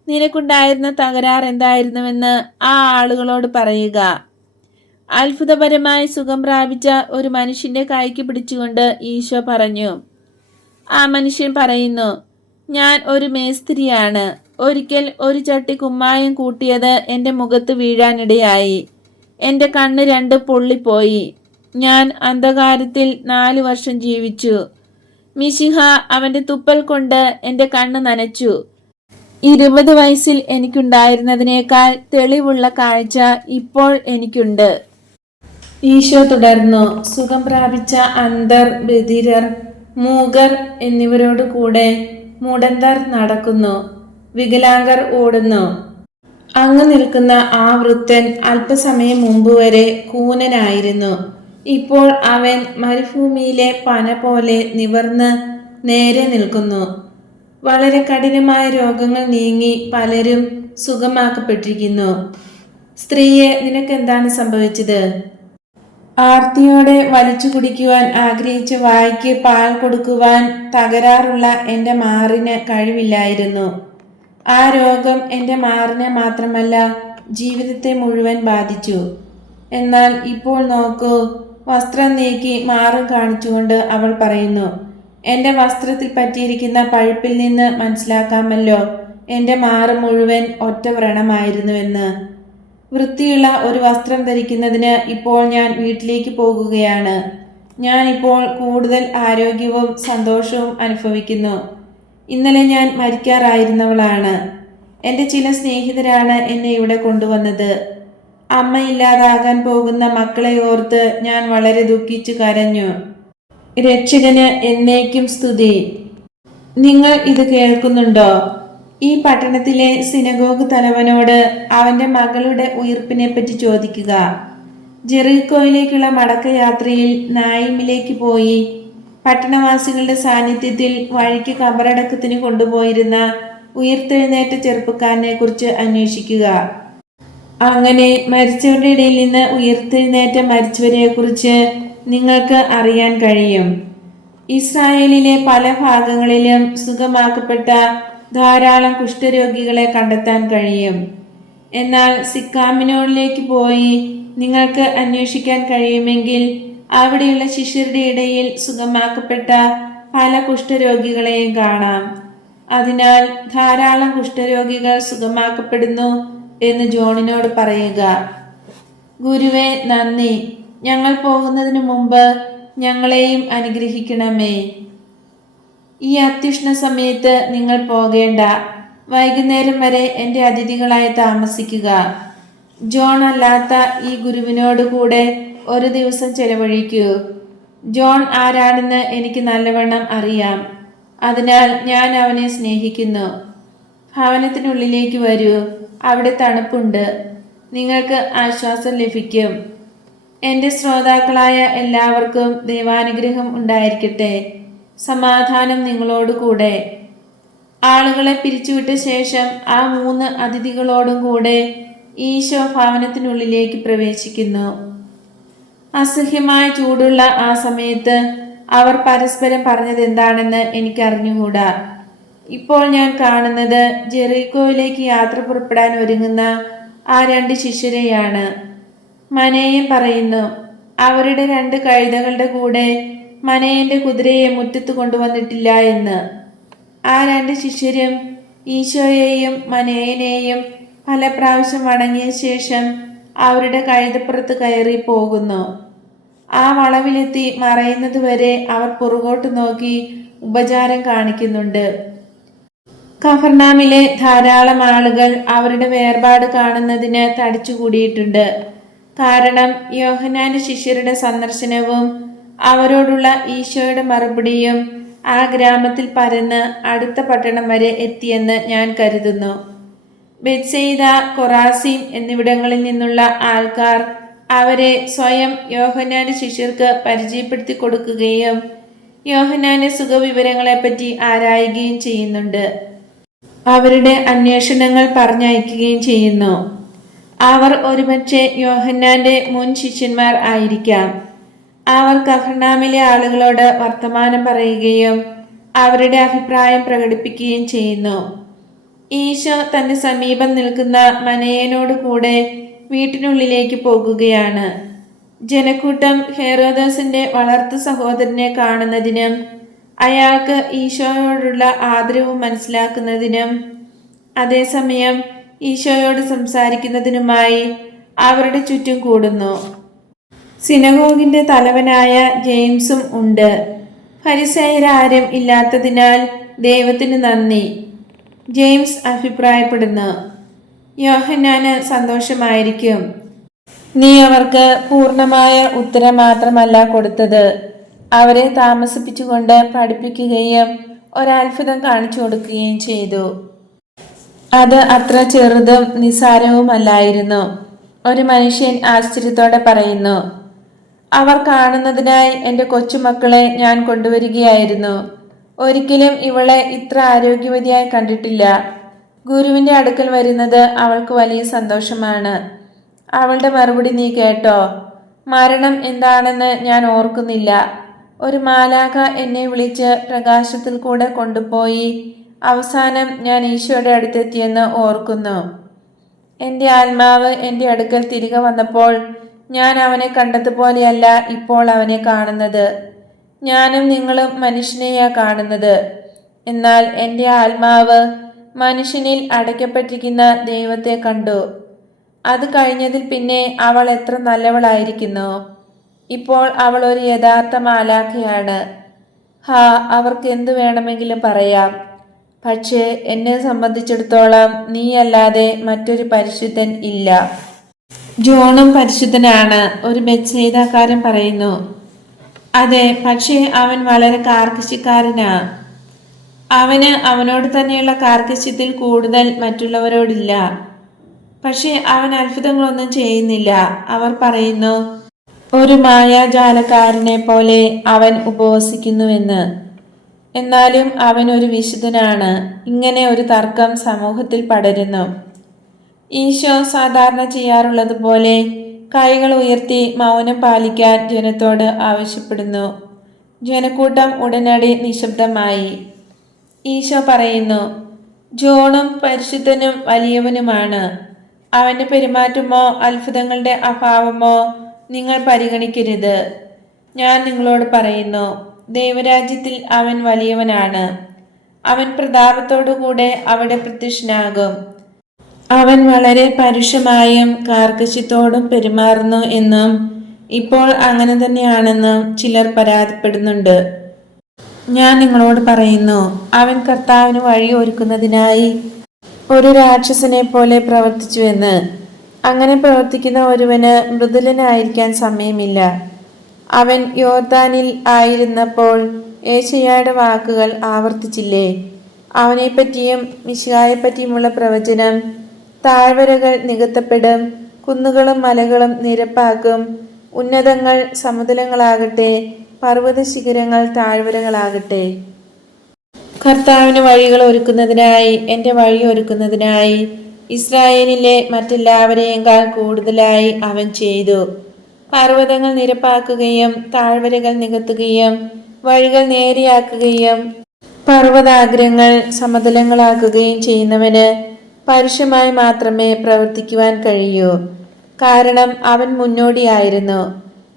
നിനക്കുണ്ടായിരുന്ന തകരാർ എന്തായിരുന്നുവെന്ന് ആ ആളുകളോട് പറയുക. അത്ഭുതപരമായി സുഖം പ്രാപിച്ച ഒരു മനുഷ്യന്റെ കൈക്ക് പിടിച്ചുകൊണ്ട് ഈശോ പറഞ്ഞു. ആ മനുഷ്യൻ പറയുന്നു, ഞാൻ ഒരു മേസ്തിരിയാണ്. ഒരിക്കൽ ഒരു ചട്ടി കുമ്മായം കൂട്ടിയത് എൻ്റെ മുഖത്ത് വീഴാനിടയായി. എൻ്റെ കണ്ണ് രണ്ട് പൊള്ളിപ്പോയി. ഞാൻ അന്ധകാരത്തിൽ 4 വർഷം ജീവിച്ചു. മിശിഹ അവൻ്റെ തുപ്പൽ കൊണ്ട് എൻ്റെ കണ്ണ് നനച്ചു. 20 വയസ്സിൽ എനിക്കുണ്ടായിരുന്നതിനേക്കാൾ തെളിവുള്ള കാഴ്ച ഇപ്പോൾ എനിക്കുണ്ട്. ഈശോ തുടർന്നു, സുഖം പ്രാപിച്ച അന്ധർ, ബധിരർ, മൂകർ എന്നിവരോട് കൂടെ മുടന്തർ നടക്കുന്നു, വികലാംഗർ ഓടുന്നു. അങ്ങ് നിൽക്കുന്ന ആ വൃദ്ധൻ അല്പസമയം മുമ്പ് വരെ കൂനനായിരുന്നു. ഇപ്പോൾ അവൻ മരുഭൂമിയിലെ പന പോലെ നിവർന്ന് നേരെ നിൽക്കുന്നു. വളരെ കഠിനമായ രോഗങ്ങൾ നീങ്ങി പലരും സുഖമാക്കപ്പെട്ടിരിക്കുന്നു. സ്ത്രീയെ, നിനക്കെന്താണ് സംഭവിച്ചത്? ആർത്തിയോടെ വലിച്ചു കുടിക്കുവാൻ ആഗ്രഹിച്ച വായ്ക്ക് പാൽ കൊടുക്കുവാൻ തകരാറുള്ള എൻ്റെ മാറിന് കഴിവില്ലായിരുന്നു. ആ രോഗം എൻ്റെ മാറിനെ മാത്രമല്ല, ജീവിതത്തെ മുഴുവൻ ബാധിച്ചു. എന്നാൽ ഇപ്പോൾ നോക്കൂ. വസ്ത്രം നീക്കി മാറും കാണിച്ചുകൊണ്ട് അവൾ പറയുന്നു, എൻ്റെ വസ്ത്രത്തിൽ പറ്റിയിരിക്കുന്ന പഴുപ്പിൽ നിന്ന് മനസ്സിലാക്കാമല്ലോ എൻ്റെ മാറ് മുഴുവൻ ഒറ്റ വ്രണമായിരുന്നുവെന്ന്. വൃത്തിയുള്ള ഒരു വസ്ത്രം ധരിക്കുന്നതിന് ഇപ്പോൾ ഞാൻ വീട്ടിലേക്ക് പോകുകയാണ്. ഞാൻ ഇപ്പോൾ കൂടുതൽ ആരോഗ്യവും സന്തോഷവും അനുഭവിക്കുന്നു. ഇന്നലെ ഞാൻ മരിക്കാറായിരുന്നവളാണ്. എൻ്റെ ചില സ്നേഹിതരാണ് എന്നെ ഇവിടെ കൊണ്ടുവന്നത്. അമ്മയില്ലാതാകാൻ പോകുന്ന മക്കളെ ഓർത്ത് ഞാൻ വളരെ ദുഃഖിച്ചു കരഞ്ഞു. രക്ഷകന് എന്നേക്കും സ്തുതി. നിങ്ങൾ ഇത് കേൾക്കുന്നുണ്ടോ? ഈ പട്ടണത്തിലെ സിനഗോഗ് തലവനോട് അവന്റെ മകളുടെ ഉയിർപ്പിനെ പറ്റി ചോദിക്കുക. ജെറിക്കോയിലേക്കുള്ള മടക്കയാത്രയിൽ നായിമിലേക്ക് പോയി പട്ടണവാസികളുടെ സാന്നിധ്യത്തിൽ വഴിക്ക് കബറടക്കത്തിന് കൊണ്ടുപോയിരുന്ന ഉയർത്തെഴുന്നേറ്റ ചെറുപ്പക്കാരനെ കുറിച്ച് അന്വേഷിക്കുക. അങ്ങനെ മരിച്ചവരുടെ ഇടയിൽ നിന്ന് ഉയർത്തെഴുന്നേറ്റ മരിച്ചവരെ കുറിച്ച് നിങ്ങൾക്ക് അറിയാൻ കഴിയും. ഇസ്രായേലിലെ പല ഭാഗങ്ങളിലും സുഖമാക്കപ്പെട്ട ധാരാളം കുഷ്ഠരോഗികളെ കണ്ടെത്താൻ കഴിയും. എന്നാൽ സിക്കാമിനോളിലേക്ക് പോയി നിങ്ങൾക്ക് അന്വേഷിക്കാൻ കഴിയുമെങ്കിൽ അവിടെയുള്ള ശിഷ്യരുടെ ഇടയിൽ സുഖമാക്കപ്പെട്ട പല കുഷ്ഠരോഗികളെയും കാണാം. അതിനാൽ ധാരാളം കുഷ്ഠരോഗികൾ സുഖമാക്കപ്പെടുന്നു എന്ന് ജോണിനോട് പറയുക. ഗുരുവേ, നന്ദി. ഞങ്ങൾ പോകുന്നതിനു മുമ്പ് ഞങ്ങളെയും അനുഗ്രഹിക്കണമേ. ഈ അത്യുഷ്ണ സമയത്ത് നിങ്ങൾ പോകേണ്ട. വൈകുന്നേരം വരെ എൻ്റെ അതിഥികളായി താമസിക്കുക. ജോൺ അല്ലാത്ത ഈ ഗുരുവിനോട് കൂടെ ഒരു ദിവസം ചെലവഴിക്കൂ. ജോൺ ആരാണെന്ന് എനിക്ക് നല്ലവണ്ണം അറിയാം. അതിനാൽ ഞാൻ അവനെ സ്നേഹിക്കുന്നു. ഭവനത്തിനുള്ളിലേക്ക് വരൂ. അവിടെ തണുപ്പുണ്ട്. നിങ്ങൾക്ക് ആശ്വാസം ലഭിക്കും. എൻ്റെ ശ്രോതാക്കളായ എല്ലാവർക്കും ദൈവാനുഗ്രഹം ഉണ്ടായിരിക്കട്ടെ. സമാധാനം നിങ്ങളോട് കൂടെ. ആളുകളെ പിരിച്ചുവിട്ട ശേഷം ആ 3 അതിഥികളോടും കൂടെ ഈശോ ഭവനത്തിനുള്ളിലേക്ക് പ്രവേശിക്കുന്നു. അസഹ്യമായ ചൂടുള്ള ആ സമയത്ത് അവർ പരസ്പരം പറഞ്ഞത് എന്താണെന്ന് എനിക്കറിഞ്ഞുകൂടാ. ഇപ്പോൾ ഞാൻ കാണുന്നത് ജെറിക്കോയിലേക്ക് യാത്ര പുറപ്പെടാൻ ഒരുങ്ങുന്ന ആ 2 ശിഷ്യരെയാണ്. മനേയൻ പറയുന്നു, അവരുടെ 2 കഴുതകളുടെ കൂടെ മനേയന്റെ കുതിരയെ മുറ്റത്ത് കൊണ്ടുവന്നിട്ടില്ല എന്ന്. ആ 2 ശിഷ്യരും ഈശോയെയും മനേയനെയും പല പ്രാവശ്യം വണങ്ങിയ ശേഷം അവരുടെ കഴുതപ്പുറത്ത് കയറി പോകുന്നു. ആ വളവിലെത്തി മറയുന്നതുവരെ അവർ പുറകോട്ട് നോക്കി ഉപചാരം കാണിക്കുന്നുണ്ട്. കഫർനാമിലെ ധാരാളം ആളുകൾ അവരുടെ വേർപാട് കാണുന്നതിന് തടിച്ചുകൂടിയിട്ടുണ്ട്. കാരണം യോഹന്നാന്റെ ശിഷ്യരുടെ സന്ദർശനവും അവരോടുള്ള ഈശോയുടെ മറുപടിയും ആ ഗ്രാമത്തിൽ പരന്ന് അടുത്ത പട്ടണം വരെ എത്തിയെന്ന് ഞാൻ കരുതുന്നു. ബെത്സയിദ, കൊറാസീം എന്നിവിടങ്ങളിൽ നിന്നുള്ള ആൾക്കാർ അവരെ സ്വയം യോഹന്നാന്റെ ശിഷ്യർക്ക് പരിചയപ്പെടുത്തി കൊടുക്കുകയും യോഹന്നാന്റെ സുഖവിവരങ്ങളെപ്പറ്റി ആരായുകയും ചെയ്യുന്നുണ്ട്. അവരുടെ അന്വേഷണങ്ങൾ പറഞ്ഞയക്കുകയും ചെയ്യുന്നു. അവർ ഒരുപക്ഷെ യോഹന്നാന്റെ മുൻ ശിഷ്യന്മാർ ആയിരിക്കാം. അവർ കഫർനാമിലെ ആളുകളോട് വർത്തമാനം പറയുകയും അവരുടെ അഭിപ്രായം പ്രകടിപ്പിക്കുകയും ചെയ്യുന്നു. ഈശോ തന്റെ സമീപം നിൽക്കുന്ന മനേയനോട് കൂടെ വീട്ടിനുള്ളിലേക്ക് പോകുകയാണ്. ജനക്കൂട്ടം ഹെറോദോസിന്റെ വളർത്തു സഹോദരനെ കാണുന്നതിനും അയാൾക്ക് ഈശോയോടുള്ള ആദരവ് മനസ്സിലാക്കുന്നതിനും അതേസമയം ഈശോയോട് സംസാരിക്കുന്നതിനുമായി അവരുടെ ചുറ്റും കൂടുന്നു. സിനഗോഗിന്റെ തലവനായ ജെയിംസും ഉണ്ട്. ഫരിസേയരാരും ഇല്ലാത്തതിനാൽ ദൈവത്തിന് നന്ദി. ജെയിംസ് അഭിപ്രായപ്പെടുന്നു, യോഹന്നാന് സന്തോഷമായിരിക്കും. നീ അവർക്ക് പൂർണ്ണമായ ഉത്തരം മാത്രമല്ല കൊടുത്തത്, അവരെ താമസിപ്പിച്ചുകൊണ്ട് പഠിപ്പിക്കുകയും ഒരത്ഭുതം കാണിച്ചു കൊടുക്കുകയും ചെയ്തു. അത് അത്ര ചെറുതും നിസ്സാരവുമല്ലായിരുന്നു. ഒരു മനുഷ്യൻ ആശ്ചര്യത്തോടെ പറയുന്നു, അവർ കാണുന്നതിനായി എൻ്റെ കൊച്ചുമക്കളെ ഞാൻ കൊണ്ടുവരികയായിരുന്നു. ഒരിക്കലും ഇവളെ ഇത്ര ആരോഗ്യവതിയായി കണ്ടിട്ടില്ല. ഗുരുവിൻ്റെ അടുക്കൽ വരുന്നത് അവൾക്ക് വലിയ സന്തോഷമാണ്. അവളുടെ മറുപടി നീ കേട്ടോ? മരണം എന്താണെന്ന് ഞാൻ ഓർക്കുന്നില്ല. ഒരു മാലാഖ എന്നെ വിളിച്ച് പ്രകാശത്തിൽ കൂടെ കൊണ്ടുപോയി അവസാനം ഞാൻ ഈശോയുടെ അടുത്തെത്തിയെന്ന് ഓർക്കുന്നു. എൻ്റെ ആത്മാവ് എൻ്റെ അടുക്കൽ തിരികെ വന്നപ്പോൾ ഞാൻ അവനെ കണ്ടതുപോലെയല്ല ഇപ്പോൾ അവനെ കാണുന്നത്. ഞാനും നിങ്ങളും മനുഷ്യനെയാ കാണുന്നത്. എന്നാൽ എൻ്റെ ആത്മാവ് മനുഷ്യനിൽ അടയ്ക്കപ്പെട്ടിരിക്കുന്ന ദൈവത്തെ കണ്ടു. അത് കഴിഞ്ഞതിൽ പിന്നെ അവൾ എത്ര നല്ലവളായിരിക്കുന്നു. ഇപ്പോൾ അവൾ ഒരു യഥാർത്ഥ മാലാഖയാണ്. ഹാ, അവർക്ക് എന്തു വേണമെങ്കിലും പറയാം. പക്ഷേ എന്നെ സംബന്ധിച്ചിടത്തോളം നീയല്ലാതെ മറ്റൊരു പരിശുദ്ധൻ ഇല്ല. ജോണും പരിശുദ്ധനാണ്, ഒരു ബെത്സയിദക്കാരൻ പറയുന്നു. അതെ, പക്ഷേ അവൻ വളരെ കാർക്കശ്യക്കാരനാ. അവന് അവനോട് തന്നെയുള്ള കാർക്കശ്യത്തിൽ കൂടുതൽ മറ്റുള്ളവരോടില്ല. പക്ഷെ അവൻ അത്ഭുതങ്ങളൊന്നും ചെയ്യുന്നില്ല. അവർ പറയുന്നു, ഒരു മായാജാലക്കാരനെ പോലെ അവൻ ഉപവസിക്കുന്നുവെന്ന്. എന്നാലും അവൻ ഒരു വിശുദ്ധനാണ്. ഇങ്ങനെ ഒരു തർക്കം സമൂഹത്തിൽ പടരുന്നു. ഈശോ സാധാരണ ചെയ്യാറുള്ളത് പോലെ കൈകൾ ഉയർത്തി മൗനം പാലിക്കാൻ ജനത്തോട് ആവശ്യപ്പെടുന്നു. ജനക്കൂട്ടം ഉടനടി നിശബ്ദമായി. ഈശോ പറയുന്നു, ജോണും പരിശുദ്ധനും വലിയവനുമാണ്. അവന്റെ പെരുമാറ്റമോ അത്ഭുതങ്ങളുടെ അഭാവമോ നിങ്ങൾ പരിഗണിക്കരുത്. ഞാൻ നിങ്ങളോട് പറയുന്നു, ദൈവരാജ്യത്തിൽ അവൻ വലിയവനാണ്. അവൻ പ്രതാപത്തോടുകൂടെ അവിടെ പ്രത്യക്ഷനാകും. അവൻ വളരെ പരുഷമായും കാർക്കശ്യത്തോടും പെരുമാറുന്നു എന്നും ഇപ്പോൾ അങ്ങനെ തന്നെയാണെന്നും ചിലർ പരാതിപ്പെടുന്നുണ്ട്. ഞാൻ നിങ്ങളോട് പറയുന്നു, അവൻ കർത്താവിന് വഴി ഒരുക്കുന്നതിനായി ഒരു രാക്ഷസനെ പോലെ പ്രവർത്തിച്ചുവെന്ന്. അങ്ങനെ പ്രവർത്തിക്കുന്ന ഒരുവന് മൃദുലനായിരിക്കാൻ സമയമില്ല. അവൻ യോർദാനിൽ ആയിരുന്നപ്പോൾ ഏശയ്യായുടെ വാക്കുകൾ ആവർത്തിച്ചില്ലേ? അവനെപ്പറ്റിയും മിശിഹായെപ്പറ്റിയുമുള്ള പ്രവചനം, താഴ്വരകൾ നികത്തപ്പെടും, കുന്നുകളും മലകളും നിരപ്പാക്കും, ഉന്നതങ്ങൾ സമുദ്രങ്ങളാകട്ടെ, പർവ്വത ശിഖരങ്ങൾ താഴ്വരകളാകട്ടെ. കർത്താവിന് വഴികൾ ഒരുക്കുന്നതിനായി, എൻ്റെ വഴി ഒരുക്കുന്നതിനായി ഇസ്രായേലിലെ മറ്റെല്ലാവരെയേക്കാൾ കൂടുതലായി അവൻ ചെയ്തു. പർവ്വതങ്ങൾ നിരപ്പാക്കുകയും താഴ്വരകൾ നികത്തുകയും വഴികൾ നേരെയാക്കുകയും പർവ്വതാഗ്രങ്ങൾ സമതലങ്ങളാക്കുകയും ചെയ്യുന്നവന് പരുഷമായി മാത്രമേ പ്രവർത്തിക്കുവാൻ കഴിയൂ. കാരണം അവൻ മുന്നോടിയായിരുന്നു.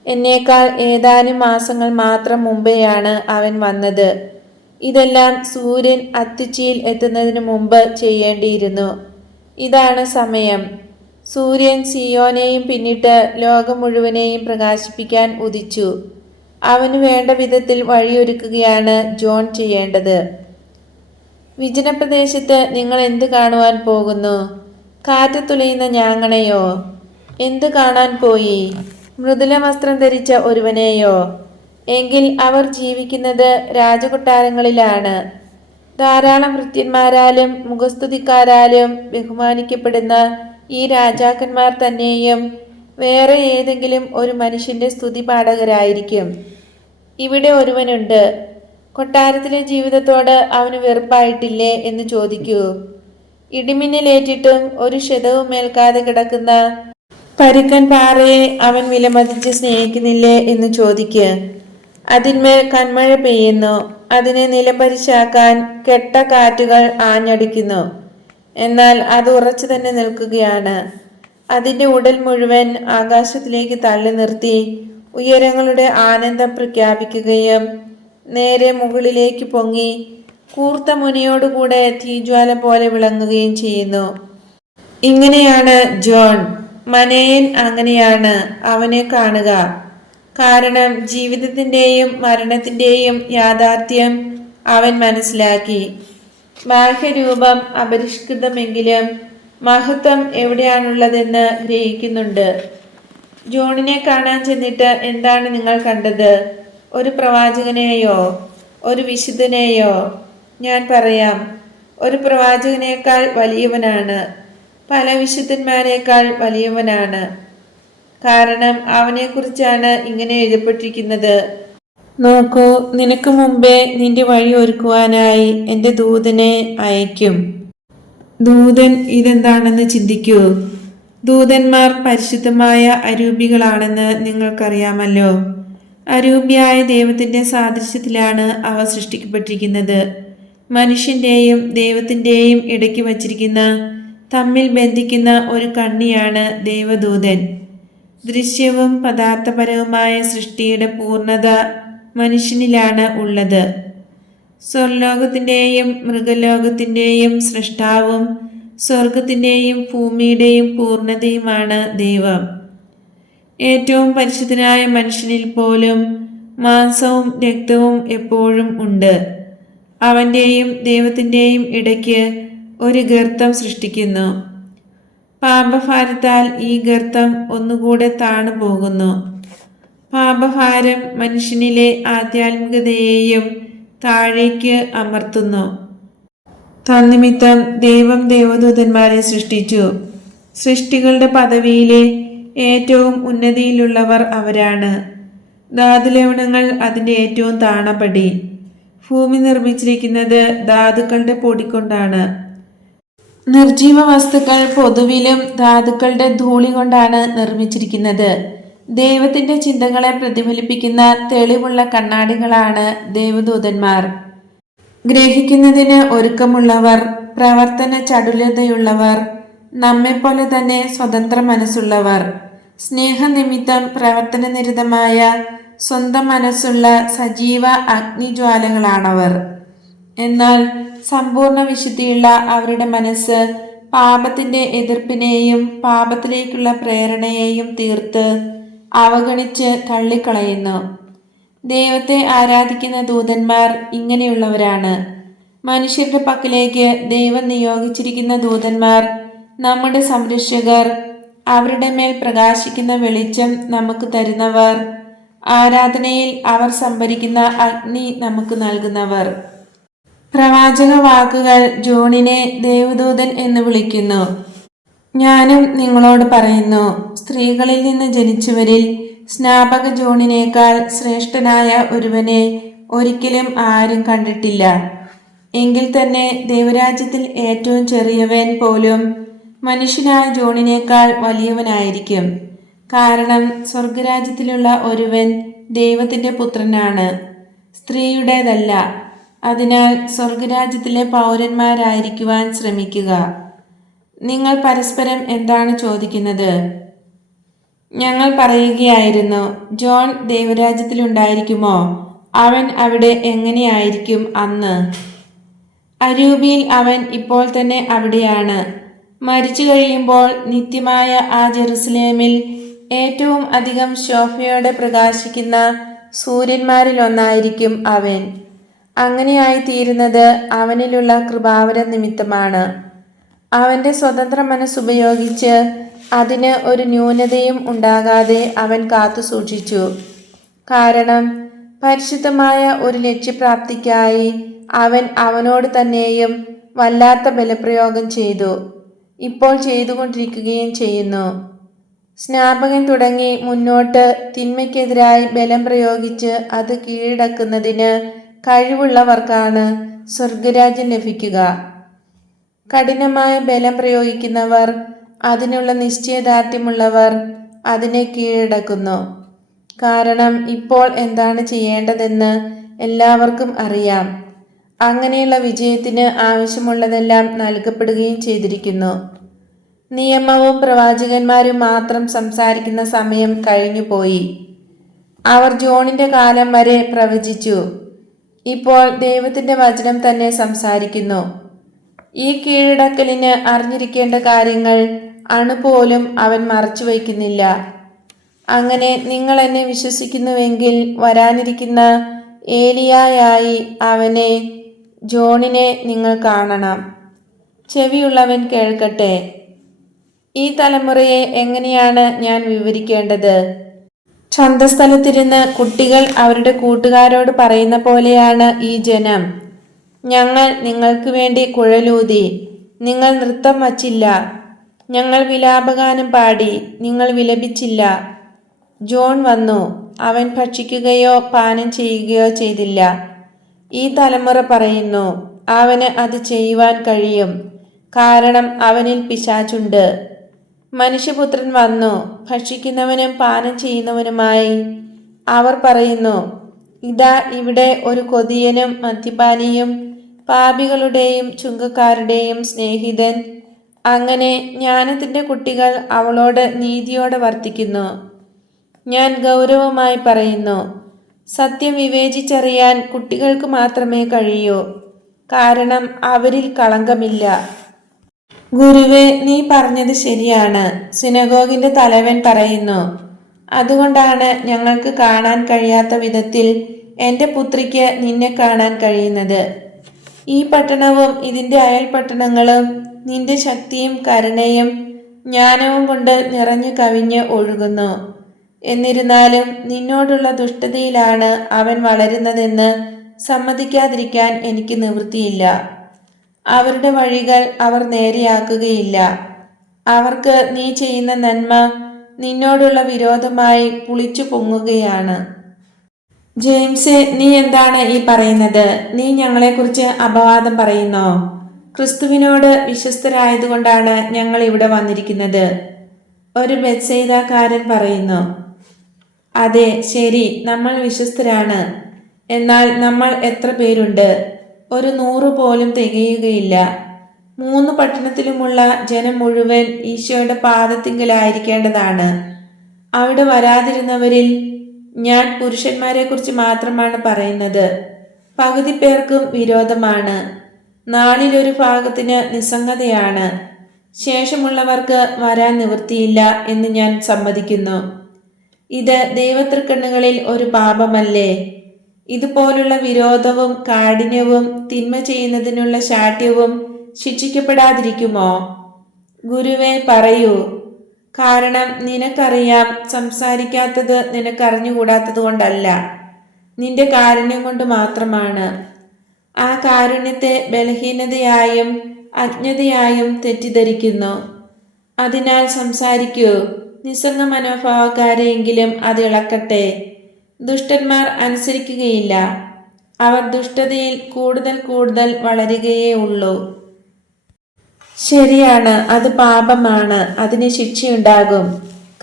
എന്നേക്കാൾ ഏതാനും മാസങ്ങൾ മാത്രം മുമ്പെയാണ് അവൻ വന്നത്. ഇതെല്ലാം സൂര്യൻ അത്യുച്ചയിൽ എത്തുന്നതിന് മുമ്പ് ചെയ്യേണ്ടിയിരുന്നു. ഇതാണ് സമയം. സൂര്യൻ സിയോനെയും പിന്നിട്ട് ലോകം മുഴുവനെയും പ്രകാശിപ്പിക്കാൻ ഉദിച്ചു. അവന് വേണ്ട വിധത്തിൽ വഴിയൊരുക്കുകയാണ് ജോൺ ചെയ്യേണ്ടത്. വിജനപ്രദേശത്ത് നിങ്ങൾ എന്ത് കാണുവാൻ പോകുന്നു? കാറ്റ് തുലയുന്ന ഞാങ്ങണയോ? എന്ത് കാണാൻ പോയി? മൃദുല വസ്ത്രം ധരിച്ച ഒരുവനെയോ? എങ്കിൽ അവർ ജീവിക്കുന്നത് രാജകൊട്ടാരങ്ങളിലാണ്. ധാരാളം ഭൃത്യന്മാരാലും മുഖസ്തുതിക്കാരാലും ബഹുമാനിക്കപ്പെടുന്ന ഈ രാജാക്കന്മാർ തന്നെയും വേറെ ഏതെങ്കിലും ഒരു മനുഷ്യന്റെ സ്തുതി പാഠകരായിരിക്കും. ഇവിടെ ഒരുവനുണ്ട്. കൊട്ടാരത്തിലെ ജീവിതത്തോട് അവന് വെറുപ്പായിട്ടില്ലേ എന്ന് ചോദിക്കൂ. ഇടിമിന്നലേറ്റിട്ടും ഒരു ക്ഷതവും ഏൽക്കാതെ കിടക്കുന്ന പരുക്കൻ പാറയെ അവൻ വിലമതിച്ച് സ്നേഹിക്കുന്നില്ലേ എന്ന് ചോദിക്ക്. അതിന്മേൽ കന്മഴ പെയ്യുന്നു, അതിനെ നിലംപരിശാക്കാൻ കെട്ട കാറ്റുകൾ ആഞ്ഞടിക്കുന്നു. എന്നാൽ അത് ഉറച്ചു തന്നെ നിൽക്കുകയാണ്. അതിൻ്റെ ഉടൽ മുഴുവൻ ആകാശത്തിലേക്ക് തള്ളി നിർത്തി ഉയരങ്ങളുടെ ആനന്ദം പ്രഖ്യാപിക്കുകയും നേരെ മുകളിലേക്ക് പൊങ്ങി കൂർത്ത മുനയോടുകൂടെ തീജ്വാല പോലെ വിളങ്ങുകയും ചെയ്യുന്നു. ഇങ്ങനെയാണ് ജോൺ. മനയൻ അങ്ങനെയാണ്. അവനെ കാണുക. കാരണം ജീവിതത്തിൻ്റെയും മരണത്തിൻ്റെയും യാഥാർത്ഥ്യം അവൻ മനസ്സിലാക്കി. ബാഹ്യരൂപം അപരിഷ്കൃതമെങ്കിലും മഹത്വം എവിടെയാണുള്ളതെന്ന് ഗ്രഹിക്കുന്നുണ്ട്. ജോണിനെ കാണാൻ ചെന്നിട്ട് എന്താണ് നിങ്ങൾ കണ്ടത്? ഒരു പ്രവാചകനെയോ ഒരു വിശുദ്ധനെയോ? ഞാൻ പറയാം, ഒരു പ്രവാചകനേക്കാൾ വലിയവനാണ്, പല വിശുദ്ധന്മാരെക്കാൾ വലിയവനാണ്. കാരണം അവനെക്കുറിച്ചാണ് ഇങ്ങനെ എഴുതപ്പെട്ടിരിക്കുന്നത്. നോക്കൂ, നിനക്ക് മുമ്പേ നിന്റെ വഴി ഒരുക്കുവാനായി എൻ്റെ ദൂതനെ അയക്കും. ദൂതൻ ഇതെന്താണെന്ന് ചിന്തിക്കൂ. ദൂതന്മാർ പരിശുദ്ധമായ അരൂപികളാണെന്ന് നിങ്ങൾക്കറിയാമല്ലോ. അരൂപിയായ ദൈവത്തിൻ്റെ സാദൃശ്യത്തിലാണ് അവ സൃഷ്ടിക്കപ്പെട്ടിരിക്കുന്നത്. മനുഷ്യൻ്റെയും ദൈവത്തിൻ്റെയും ഇടയ്ക്ക് വച്ചിരിക്കുന്ന, തമ്മിൽ ബന്ധിക്കുന്ന ഒരു കണ്ണിയാണ് ദൈവദൂതൻ. ദൃശ്യവും പദാർത്ഥപരവുമായ സൃഷ്ടിയുടെ പൂർണ്ണത മനുഷ്യനിലാണ് ഉള്ളത്. സ്വർലോകത്തിൻ്റെയും മൃഗലോകത്തിൻ്റെയും സൃഷ്ടാവും സ്വർഗത്തിൻ്റെയും ഭൂമിയുടെയും പൂർണ്ണതയുമാണ് ദൈവം. ഏറ്റവും പരിശുദ്ധനായ മനുഷ്യനിൽ പോലും മാംസവും രക്തവും എപ്പോഴും ഉണ്ട്. അവൻ്റെയും ദൈവത്തിൻ്റെയും ഇടയ്ക്ക് ഒരു ഗർത്തം സൃഷ്ടിക്കുന്നു. പാപഭാരത്താൽ ഈ ഗർത്തം ഒന്നുകൂടെ താണു പോകുന്നു. പാപഭാരം മനുഷ്യനിലെ ആധ്യാത്മികതയെയും താഴേക്ക് അമർത്തുന്നു. തന്നിമിത്തം ദൈവം ദേവദൂതന്മാരെ സൃഷ്ടിച്ചു. സൃഷ്ടികളുടെ പദവിയിലെ ഏറ്റവും ഉന്നതിയിലുള്ളവർ അവരാണ്. ധാതുലവണങ്ങൾ അതിൻ്റെ ഏറ്റവും താണപടി. ഭൂമി നിർമ്മിച്ചിരിക്കുന്നത് ധാതുക്കളുടെ പൊടി കൊണ്ടാണ്. നിർജീവ വസ്തുക്കൾ പൊതുവിലും ധാതുക്കളുടെ ധൂളി കൊണ്ടാണ് നിർമ്മിച്ചിരിക്കുന്നത്. ദൈവത്തിന്റെ ചിന്തകളെ പ്രതിഫലിപ്പിക്കുന്ന തെളിവുള്ള കണ്ണാടികളാണ് ദേവദൂതന്മാർ. ഗ്രഹിക്കുന്നതിന് ഒരുക്കമുള്ളവർ, പ്രവർത്തന ചടുലതയുള്ളവർ, നമ്മെപ്പോലെ തന്നെ സ്വതന്ത്ര മനസ്സുള്ളവർ, സ്നേഹനിമിത്തം പ്രവർത്തനനിരതമായ സ്വന്തം മനസ്സുള്ള സജീവ അഗ്നിജ്വാലകളാണവർ. എന്നാൽ സമ്പൂർണ്ണ വിശുദ്ധിയുള്ള അവരുടെ മനസ്സ് പാപത്തിന്റെ എതിർപ്പിനെയും പാപത്തിലേക്കുള്ള പ്രേരണയെയും തീർത്ത് അവഗണിച്ച് തള്ളിക്കളയുന്നു. ദൈവത്തെ ആരാധിക്കുന്ന ദൂതന്മാർ ഇങ്ങനെയുള്ളവരാണ്. മനുഷ്യരുടെ പക്കലേക്ക് ദൈവം നിയോഗിച്ചിരിക്കുന്ന ദൂതന്മാർ നമ്മുടെ സംരക്ഷകർ, അവരുടെ മേൽ പ്രകാശിക്കുന്ന വെളിച്ചം നമുക്ക് തരുന്നവർ, ആരാധനയിൽ അവർ സംഭരിക്കുന്ന അഗ്നി നമുക്ക് നൽകുന്നവർ. പ്രവാചക വാക്കുകൾ ജോണിനെ ദേവദൂതൻ എന്ന് വിളിക്കുന്നു. ഞാനും നിങ്ങളോട് പറയുന്നു, സ്ത്രീകളിൽ നിന്ന് ജനിച്ചവരിൽ സ്നാപക ജോണിനേക്കാൾ ശ്രേഷ്ഠനായ ഒരുവനെ ഒരിക്കലും ആരും കണ്ടിട്ടില്ല. എങ്കിൽ തന്നെ ദൈവരാജ്യത്തിൽ ഏറ്റവും ചെറിയവൻ പോലും മനുഷ്യനായ ജോണിനേക്കാൾ വലിയവനായിരിക്കും. കാരണം സ്വർഗരാജ്യത്തിലുള്ള ഒരുവൻ ദൈവത്തിന്റെ പുത്രനാണ്, സ്ത്രീയുടേതല്ല. അതിനാൽ സ്വർഗരാജ്യത്തിലെ പൗരന്മാരായിരിക്കുവാൻ ശ്രമിക്കുക. നിങ്ങൾ പരസ്പരം എന്താണ് ചോദിക്കുന്നത്? ഞങ്ങൾ പറയുകയായിരുന്നു, ജോൺ ദൈവരാജ്യത്തിലുണ്ടായിരിക്കുമോ? അവൻ അവിടെ എങ്ങനെയായിരിക്കും അന്ന്? അരൂപിയിൽ അവൻ ഇപ്പോൾ തന്നെ അവിടെയാണ്. മരിച്ചു കഴിയുമ്പോൾ നിത്യമായ ആ ജെറുസലേമിൽ ഏറ്റവും അധികം ശോഭയോടെ പ്രകാശിക്കുന്ന സൂര്യന്മാരിലൊന്നായിരിക്കും അവൻ. അങ്ങനെയായിത്തീരുന്നത് അവനിലുള്ള കൃപാവരം നിമിത്തമാണ്. അവന്റെ സ്വതന്ത്ര മനസ്സുപയോഗിച്ച് അതിന് ഒരു ന്യൂനതയും ഉണ്ടാകാതെ അവൻ കാത്തു സൂക്ഷിച്ചു. കാരണം പരിശുദ്ധമായ ഒരു ലക്ഷ്യപ്രാപ്തിക്കായി അവൻ അവനോട് തന്നെയും വല്ലാത്ത ബലപ്രയോഗം ചെയ്തു, ഇപ്പോൾ ചെയ്തുകൊണ്ടിരിക്കുകയും ചെയ്യുന്നു. സ്നാപകൻ തുടങ്ങി മുന്നോട്ട് തിന്മയ്ക്കെതിരായി ബലം പ്രയോഗിച്ച് അത് കീഴടക്കുന്നതിന് കഴിവുള്ളവർക്കാണ് സ്വർഗരാജ്യം ലഭിക്കുക. കഠിനമായ ബലം പ്രയോഗിക്കുന്നവർ, അതിനുള്ള നിശ്ചയദാർഢ്യമുള്ളവർ അതിനെ കീഴടക്കുന്നു. കാരണം ഇപ്പോൾ എന്താണ് ചെയ്യേണ്ടതെന്ന് എല്ലാവർക്കും അറിയാം. അങ്ങനെയുള്ള വിജയത്തിന് ആവശ്യമുള്ളതെല്ലാം നൽകപ്പെടുകയും ചെയ്തിരിക്കുന്നു. നിയമവും പ്രവാചകന്മാരും മാത്രം സംസാരിക്കുന്ന സമയം കഴിഞ്ഞുപോയി. അവർ ജോണിന്റെ കാലം വരെ പ്രവചിച്ചു. ഇപ്പോൾ ദൈവത്തിന്റെ വചനം തന്നെ സംസാരിക്കുന്നു. ഈ കീഴടക്കലിന് അറിഞ്ഞിരിക്കേണ്ട കാര്യങ്ങൾ അണുപോലും അവൻ മറച്ചു വയ്ക്കുന്നില്ല. അങ്ങനെ നിങ്ങൾ എന്നെ വിശ്വസിക്കുന്നുവെങ്കിൽ വരാനിരിക്കുന്ന ഏലിയായായി അവനെ, ജോണിനെ നിങ്ങൾ കാണണം. ചെവിയുള്ളവൻ കേൾക്കട്ടെ. ഈ തലമുറയെ എങ്ങനെയാണ് ഞാൻ വിവരിക്കേണ്ടത്? ചന്തസ്ഥലത്തിരുന്ന് കുട്ടികൾ അവരുടെ കൂട്ടുകാരോട് പറയുന്ന പോലെയാണ് ഈ ജനം. ഞങ്ങൾ നിങ്ങൾക്ക് വേണ്ടി കുഴലൂതി, നിങ്ങൾ നൃത്തം വച്ചില്ല. ഞങ്ങൾ വിലാപഗാനം പാടി, നിങ്ങൾ വിലപിച്ചില്ല. ജോൺ വന്നു, അവൻ ഭക്ഷിക്കുകയോ പാനം ചെയ്യുകയോ ചെയ്തില്ല. ഈ തലമുറ പറയുന്നു, അവന് അത് ചെയ്യുവാൻ കഴിയും, കാരണം അവനിൽ പിശാചുണ്ട്. മനുഷ്യപുത്രൻ വന്നു, ഭക്ഷിക്കുന്നവനും പാനം ചെയ്യുന്നവനുമായി. അവർ പറയുന്നു, ഇതാ ഇവിടെ ഒരു കൊതിയനും മദ്യപാനിയും പാപികളുടെയും ചുങ്കക്കാരുടെയും സ്നേഹിതൻ. അങ്ങനെ ജ്ഞാനത്തിന്റെ കുട്ടികൾ അവളോട് നീതിയോടെ വർത്തിക്കുന്നു. ഞാൻ ഗൗരവമായി പറയുന്നു, സത്യം വിവേചിച്ചറിയാൻ കുട്ടികൾക്ക് മാത്രമേ കഴിയൂ, കാരണം അവരിൽ കളങ്കമില്ല. ഗുരുവേ, നീ പറഞ്ഞത് ശരിയാണ്. സിനഗോഗിന്റെ തലവൻ പറയുന്നു. അതുകൊണ്ടാണ് ഞങ്ങൾക്ക് കാണാൻ കഴിയാത്ത വിധത്തിൽ എൻ്റെ പുത്രിക്ക് നിന്നെ കാണാൻ കഴിയുന്നത്. ഈ പട്ടണവും ഇതിൻ്റെ അയൽപട്ടണങ്ങളും നിന്റെ ശക്തിയും കരുണയും ജ്ഞാനവും കൊണ്ട് നിറഞ്ഞു കവിഞ്ഞ് ഒഴുകുന്നു. എന്നിരുന്നാലും നിന്നോടുള്ള ദുഷ്ടതയിലാണ് അവൻ വളരുന്നതെന്ന് സമ്മതിക്കാതിരിക്കാൻ എനിക്ക് നിവൃത്തിയില്ല. അവരുടെ വഴികൾ അവർ നേരെയാക്കുകയില്ല. അവർക്ക് നീ ചെയ്യുന്ന നന്മ നിന്നോടുള്ള വിരോധമായി പുളിച്ചു പൊങ്ങുകയാണ്. ജെയിംസെ, നീ എന്താണ് ഈ പറയുന്നത്? നീ ഞങ്ങളെക്കുറിച്ച് അപവാദം പറയുന്നോ? ക്രിസ്തുവിനോട് വിശ്വസ്തരായതുകൊണ്ടാണ് ഞങ്ങൾ ഇവിടെ വന്നിരിക്കുന്നത്, ഒരു ബെത്സയിദാക്കാരൻ പറയുന്നു. അതെ, ശരി, നമ്മൾ വിശ്വസ്തരാണ്. എന്നാൽ നമ്മൾ എത്ര പേരുണ്ട്? ഒരു 100 പോലും തികയുകയില്ല. 3 പട്ടണത്തിലുമുള്ള ജനം മുഴുവൻ ഈശോയുടെ പാദത്തിങ്കലായിരിക്കേണ്ടതാണ്. അവിടെ വരാതിരുന്നവരിൽ ഞാൻ പുരുഷന്മാരെക്കുറിച്ച് മാത്രമാണ് പറയുന്നത്. പകുതി പേർക്കും വിരോധമാണ്. 4 ഭാഗത്തിന് നിസ്സംഗതയാണ്. ശേഷമുള്ളവർക്ക് വരാൻ നിവൃത്തിയില്ല എന്ന് ഞാൻ സമ്മതിക്കുന്നു. ഇത് ദൈവതൃക്കണ്ണുകളിൽ ഒരു പാപമല്ലേ? ഇതുപോലുള്ള വിരോധവും കാഠിന്യവും തിന്മ ചെയ്യുന്നതിനുള്ള ശാഠ്യവും ശിക്ഷിക്കപ്പെടാതിരിക്കുമോ? ഗുരുവേ, പറയൂ. കാരണം നിനക്കറിയാം, സംസാരിക്കാത്തത് നിനക്കറിഞ്ഞുകൂടാത്തത് കൊണ്ടല്ല, നിന്റെ കാരുണ്യം കൊണ്ട് മാത്രമാണ്. ആ കാരുണ്യത്തെ ബലഹീനതയായും അജ്ഞതയായും തെറ്റിദ്ധരിക്കുന്നു. അതിനാൽ സംസാരിക്കൂ. നിസ്സംഗ മനോഭാവക്കാരെയെങ്കിലും അത് ഇളക്കട്ടെ. ദുഷ്ടന്മാർ അനുസരിക്കുകയില്ല. അവർ ദുഷ്ടതയിൽ കൂടുതൽ കൂടുതൽ വളരുകയേ ഉള്ളൂ. ശരിയാണ്, അത് പാപമാണ്. അതിന് ശിക്ഷയുണ്ടാകും.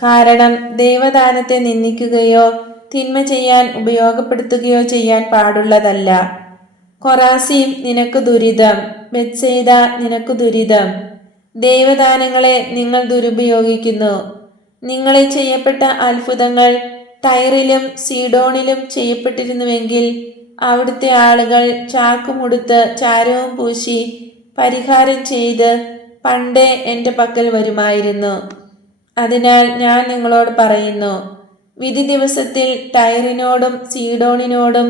കാരണം ദൈവദാനത്തെ നിന്ദിക്കുകയോ തിന്മ ചെയ്യാൻ ഉപയോഗപ്പെടുത്തുകയോ ചെയ്യാൻ പാടുള്ളതല്ല. കൊറാസീം, നിനക്ക് ദുരിതം. ബെത്സയിദ, നിനക്ക് ദുരിതം. ദൈവദാനങ്ങളെ നിങ്ങൾ ദുരുപയോഗിക്കുന്നു. നിങ്ങളിൽ ചെയ്യപ്പെട്ട അത്ഭുതങ്ങൾ ടൈറിലും സീഡോണിലും ചെയ്യപ്പെട്ടിരുന്നുവെങ്കിൽ അവിടുത്തെ ആളുകൾ ചാക്കുമുടുത്ത് ചാരവും പൂശി പരിഹാരം ചെയ്ത് പണ്ടേ എൻ്റെ പക്കൽ വരുമായിരുന്നു. അതിനാൽ ഞാൻ നിങ്ങളോട് പറയുന്നു, വിധി ദിവസത്തിൽ ടൈറിനോടും സീഡോണിനോടും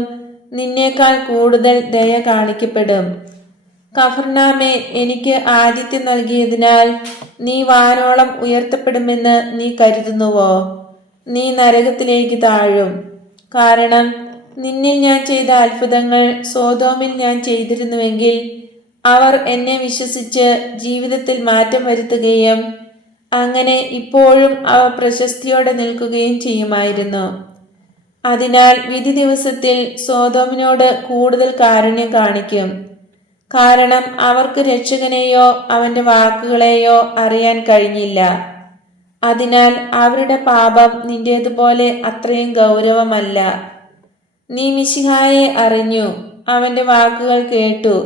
നിന്നേക്കാൾ കൂടുതൽ ദയ കാണിക്കപ്പെടും. കഫർനാമേ, എനിക്ക് ആതിഥ്യം നൽകിയതിനാൽ നീ വാനോളം ഉയർത്തപ്പെടുമെന്ന് നീ കരുതുന്നുവോ? നീ നരകത്തിലേക്ക് താഴും. കാരണം നിന്നിൽ ഞാൻ ചെയ്ത അത്ഭുതങ്ങൾ സോദോമിൽ ഞാൻ ചെയ്തിരുന്നുവെങ്കിൽ അവർ എന്നെ വിശ്വസിച്ച് ജീവിതത്തിൽ മാറ്റം വരുത്തുകയും അങ്ങനെ ഇപ്പോഴും അവ പ്രശസ്തിയോടെ നിൽക്കുകയും ചെയ്യുമായിരുന്നു. അതിനാൽ വിധി ദിവസത്തിൽ സോദോമിനോട് കൂടുതൽ കാരുണ്യം കാണിക്കും. കാരണം അവർക്ക് രക്ഷകനെയോ അവന്റെ വാക്കുകളെയോ അറിയാൻ കഴിഞ്ഞില്ല. അതിനാൽ അവരുടെ പാപം നിന്റേതുപോലെ അത്രയും ഗൗരവമല്ല. നീ മിശിഹായെ അറിഞ്ഞു, അവന്റെ വാക്കുകൾ കേട്ടു,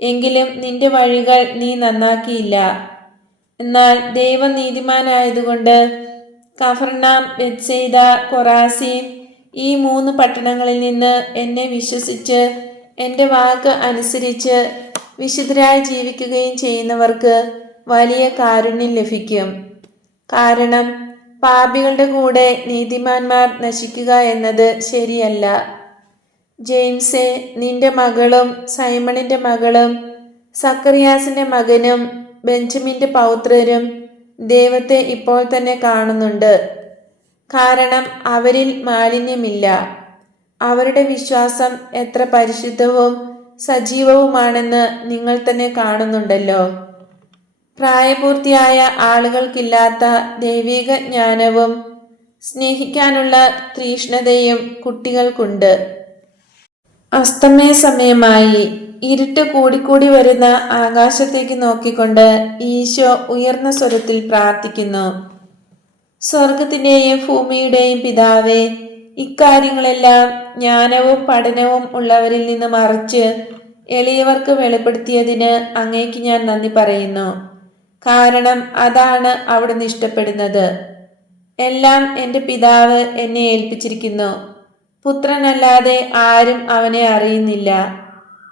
എങ്കിലും നിന്റെ വഴികൾ നീ നന്നാക്കിയില്ല. എന്നാൽ ദൈവം നീതിമാനായതുകൊണ്ട് കഫർനാം, ബെത്സയിദ, കൊറാസീം ഈ 3 പട്ടണങ്ങളിൽ നിന്ന് എന്നെ വിശ്വസിച്ച് എൻ്റെ വാക്ക് അനുസരിച്ച് വിശുദ്ധരായി ജീവിക്കുകയും ചെയ്യുന്നവർക്ക് വലിയ കാരുണ്യം ലഭിക്കും. കാരണം പാപികളുടെ കൂടെ നീതിമാന്മാർ നശിക്കുക എന്നത് ശരിയല്ല. ജെയിംസെ, നിന്റെ മകളും സൈമണിന്റെ മകളും സക്കറിയാസിന്റെ മകനും ബെഞ്ചമിന്റെ പൗത്രരും ദൈവത്തെ ഇപ്പോൾ തന്നെ കാണുന്നുണ്ട്. കാരണം അവരിൽ മാലിന്യമില്ല. അവരുടെ വിശ്വാസം എത്ര പരിശുദ്ധവും സജീവവുമാണെന്ന് നിങ്ങൾ തന്നെ കാണുന്നുണ്ടല്ലോ. പ്രായപൂർത്തിയായ ആളുകൾക്കില്ലാത്ത ദൈവിക ജ്ഞാനവും സ്നേഹിക്കാനുള്ള തീക്ഷ്ണതയും കുട്ടികൾക്കുണ്ട്. അസ്തമയ സമയമായി. ഇരുട്ട് കൂടിക്കൂടി വരുന്ന ആകാശത്തേക്ക് നോക്കിക്കൊണ്ട് ഈശോ ഉയർന്ന സ്വരത്തിൽ പ്രാർത്ഥിക്കുന്നു. സ്വർഗത്തിന്റെയും ഭൂമിയുടെയും പിതാവേ, ഇക്കാര്യങ്ങളെല്ലാം ജ്ഞാനവും പഠനവും ഉള്ളവരിൽ നിന്ന് മറിച്ച് എളിയവർക്ക് വെളിപ്പെടുത്തിയതിന് അങ്ങേക്ക് ഞാൻ നന്ദി പറയുന്നു. കാരണം അതാണ് അവിടുന്ന് ഇഷ്ടപ്പെടുന്നത്. എല്ലാം എൻ്റെ പിതാവ് എന്നെ ഏൽപ്പിച്ചിരിക്കുന്നു. പുത്രനല്ലാതെ ആരും അവനെ അറിയുന്നില്ല.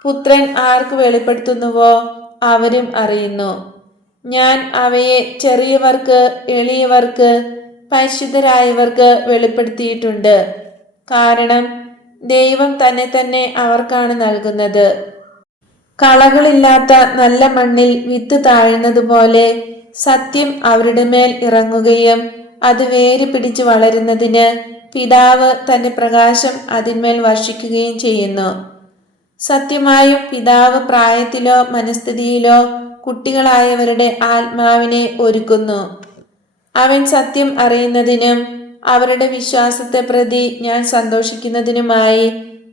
പുത്രൻ ആർക്ക് വെളിപ്പെടുത്തുന്നുവോ അവരും അറിയുന്നു. ഞാൻ അവയെ ചെറിയവർക്ക്, എളിയവർക്ക്, പരിശുദ്ധരായവർക്ക് വെളിപ്പെടുത്തിയിട്ടുണ്ട്. കാരണം ദൈവം തന്നെ തന്നെ അവർക്കാണ് നൽകുന്നത്. കളകളില്ലാത്ത നല്ല മണ്ണിൽ വിത്ത് താഴുന്നതുപോലെ സത്യം അവരുടെ മേൽ ഇറങ്ങുകയും അത് വേര് പിടിച്ച് വളരുന്നതിന് പിതാവ് തന്റെ പ്രകാശം അതിന്മേൽ വർഷിക്കുകയും ചെയ്യുന്നു. സത്യമായും പിതാവ് പ്രായത്തിലോ മനസ്ഥിതിയിലോ കുട്ടികളായവരുടെ ആത്മാവിനെ ഒരുക്കുന്നു. അവൻ സത്യം അറിയുന്നതിനും അവരുടെ വിശ്വാസത്തെ പ്രതി ഞാൻ സന്തോഷിക്കുന്നതിനുമായി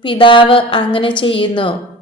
പിതാവ് അങ്ങനെ ചെയ്യുന്നു.